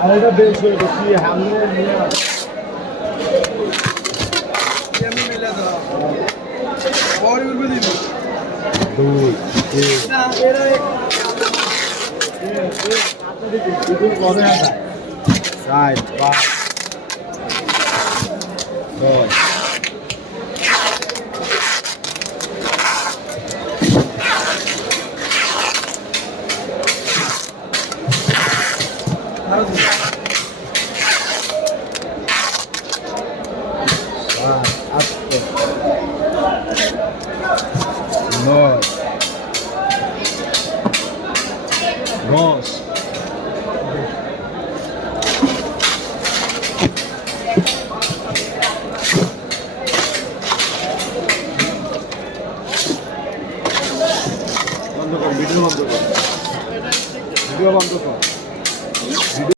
আর এটা বেশ হয়ে গেছি হামলে নিয়ে আমি মেলা দাও বড় উঠবে দিব দুই তিন চার পাঁচ নয় দশ বন্ধ কর ভিডিও বন্ধ কর ভিডিও বন্ধ কর すげえ。